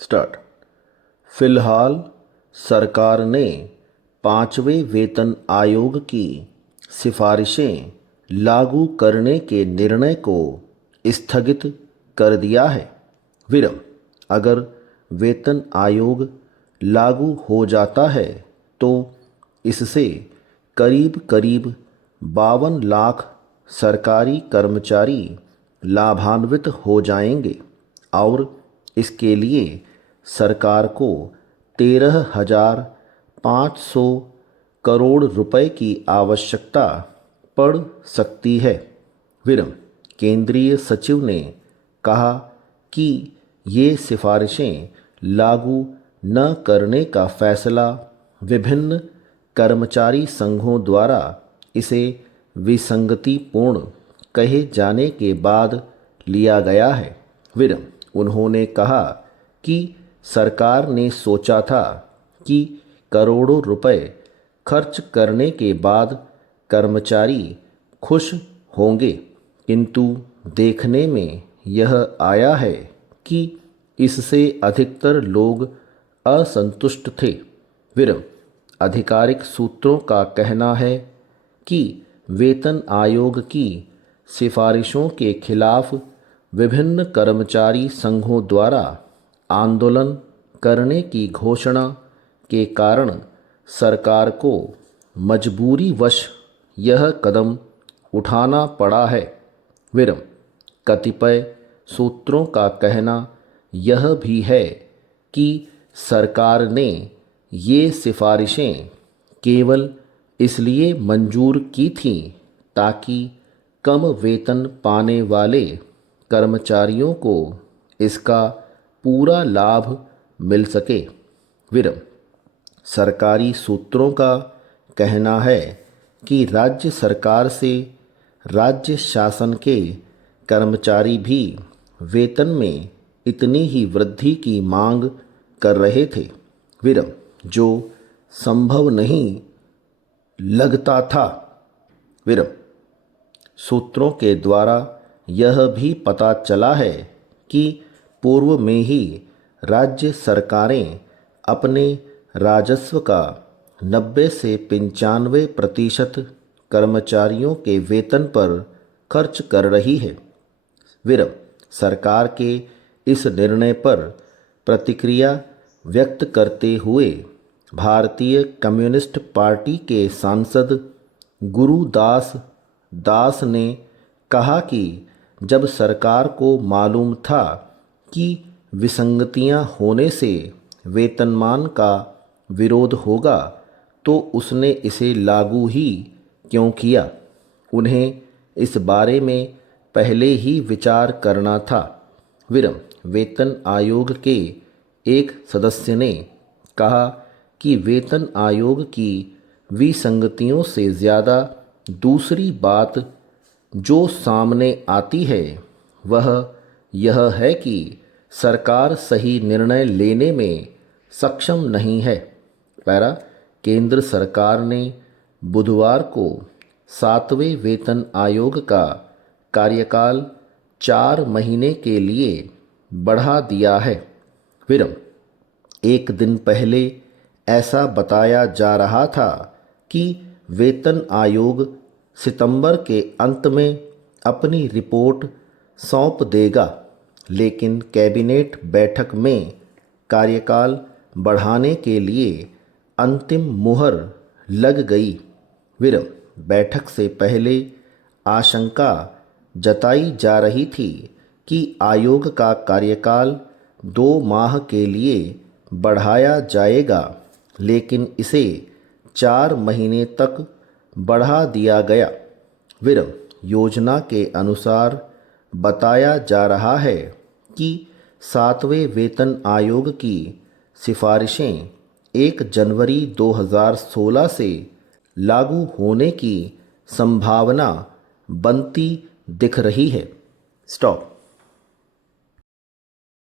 Start. फिलहाल सरकार ने 5वें वेतन आयोग की सिफारिशें लागू करने के निर्णय को स्थगित कर दिया है। विरम, अगर वेतन आयोग लागू हो जाता है तो इससे करीब करीब 52 लाख सरकारी कर्मचारी लाभान्वित हो जाएंगे और इसके लिए सरकार को 13,500 करोड़ रुपए की आवश्यकता पड़ सकती है। विरम, केंद्रीय सचिव ने कहा कि ये सिफारिशें लागू न करने का फैसला विभिन्न कर्मचारी संघों द्वारा इसे विसंगतिपूर्ण कहे जाने के बाद लिया गया है। विरम, उन्होंने कहा कि सरकार ने सोचा था कि करोड़ों रुपए खर्च करने के बाद कर्मचारी खुश होंगे, किंतु देखने में यह आया है कि इससे अधिकतर लोग असंतुष्ट थे। विरम, आधिकारिक सूत्रों का कहना है कि वेतन आयोग की सिफारिशों के खिलाफ विभिन्न कर्मचारी संघों द्वारा आंदोलन करने की घोषणा के कारण सरकार को मजबूरीवश यह कदम उठाना पड़ा है। विरम, कतिपय सूत्रों का कहना यह भी है कि सरकार ने ये सिफारिशें केवल इसलिए मंजूर की थीं ताकि कम वेतन पाने वाले कर्मचारियों को इसका पूरा लाभ मिल सके। विरम, सरकारी सूत्रों का कहना है कि राज्य सरकार से राज्य शासन के कर्मचारी भी वेतन में इतनी ही वृद्धि की मांग कर रहे थे। विरम, जो संभव नहीं लगता था। विरम, सूत्रों के द्वारा यह भी पता चला है कि पूर्व में ही राज्य सरकारें अपने राजस्व का 90 से 95% कर्मचारियों के वेतन पर खर्च कर रही है। विरम, सरकार के इस निर्णय पर प्रतिक्रिया व्यक्त करते हुए भारतीय कम्युनिस्ट पार्टी के सांसद गुरुदास दास ने कहा कि जब सरकार को मालूम था कि विसंगतियां होने से वेतनमान का विरोध होगा तो उसने इसे लागू ही क्यों किया। उन्हें इस बारे में पहले ही विचार करना था। विरम, वेतन आयोग के एक सदस्य ने कहा कि वेतन आयोग की विसंगतियों से ज़्यादा दूसरी बात जो सामने आती है वह यह है कि सरकार सही निर्णय लेने में सक्षम नहीं है। पैरा, केंद्र सरकार ने बुधवार को 7वें वेतन आयोग का कार्यकाल 4 महीने के लिए बढ़ा दिया है। विरम, एक दिन पहले ऐसा बताया जा रहा था कि वेतन आयोग सितंबर के अंत में अपनी रिपोर्ट सौंप देगा, लेकिन कैबिनेट बैठक में कार्यकाल बढ़ाने के लिए अंतिम मुहर लग गई। विरम, बैठक से पहले आशंका जताई जा रही थी कि आयोग का कार्यकाल 2 माह के लिए बढ़ाया जाएगा, लेकिन इसे 4 महीने तक बढ़ा दिया गया। विरम, योजना के अनुसार बताया जा रहा है कि 7वें वेतन आयोग की सिफारिशें 1 जनवरी 2016 से लागू होने की संभावना बनती दिख रही है। स्टॉप।